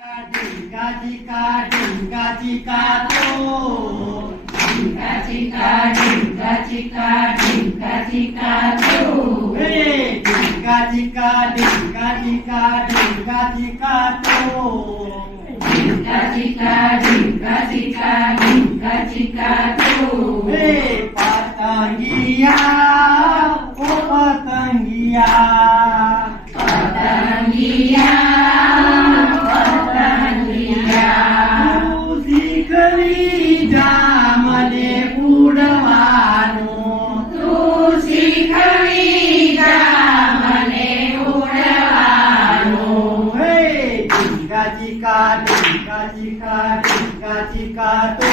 Dinka chika dinka chika to. Dinka chika dinka chika dinka chika to. Hey, dinka chika dinka chika dinka chika to. Dinka chika dinka chika dinka chika to. Hey, patangiya, oh patangiya. Patangiya, patangiya. તું શીખવી જા મને ઉડવાનું. તું શીખવી જા મને ઉડવાનું. હે, ઢીંગા ચીકા ઢીંગા ચીકા ઢીંગા ચીકા તો.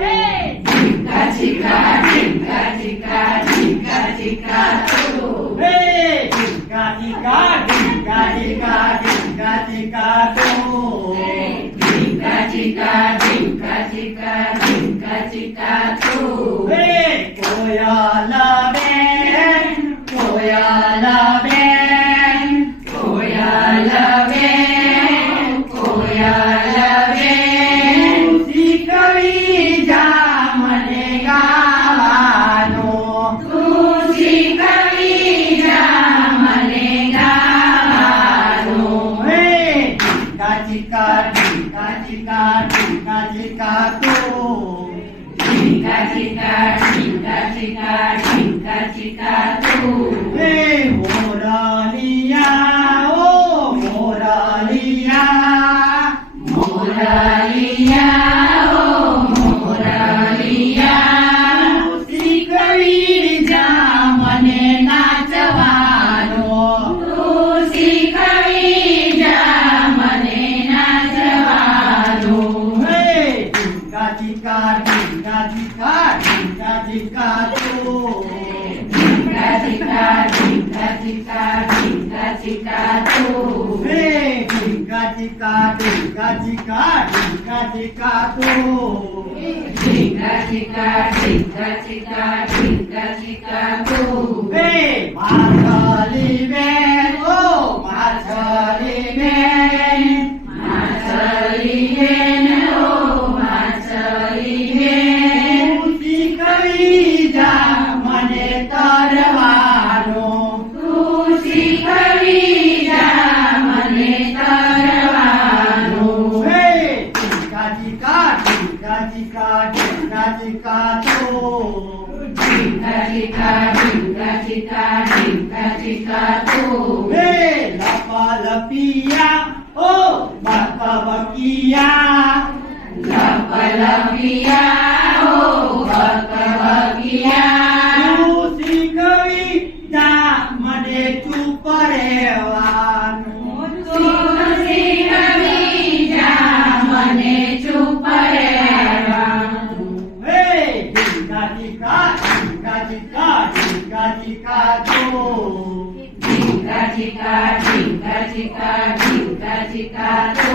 Dinka chika dinka chika dinka chika to. હે, ઢીંગા ચીકા ઢીંગા ચીકા ઢીંગા ચીકા તો. Dinka chika dinka chika dinka chika to. હે, કોયલ બેન કોયલ બેન. કોયલ બેન કોયલ બેન. તું શીખવી જા મને ગાવાનું. તું શીખવી જા મને ગાવાનું. હે, ઢીંગા ચીકા ઢીંગા ચીકા ઢીંગા ચીકા તો. Dinka chika dinka chika dinka chika to. હે, મોરલિયા ઓ મોરલિયા. Moralia, oh Moralia. તું શીખવી જા મને નાચવાનું. તું શીખવી જા મને નાચવાનું. હે, ઢીંગા ચીકા ઢીંગા ચીકા ઢીંગા ચીકા તો. Dinka chika dinka chika dinka chika to. હે, ઢીંગા ચીકા ઢીંગા ચીકા ઢીંગા ચીકા તો. Dinka chika dinka chika dinka chika to. હે, માછલી બેન ઓ માછલી બેન. માછલી બેન ઓ માછલી બેન. તું શીખવી જા મને તરવાનું. તું શીખવી જા મને તરવાનું. હે, ઢીંગા ચીકા ઢીંગા ચીકા ઢીંગા ચીકા તો. Dinka chika dinka chika dinka chika to. હે, લપા લપિયા ઓ બકા બકિયા. લપલપિયા ઓ બકબકિયા. તું શીખવી જા મને ચૂપ રહેવાનું. તું શીખવી જા મને ચૂપ રહેવાનું. હે, ઢીંગા ચીકા ઢીંગા ચીકા ઢીંગા ચીકા તો. Dinka chika dinka chika dinka chika to.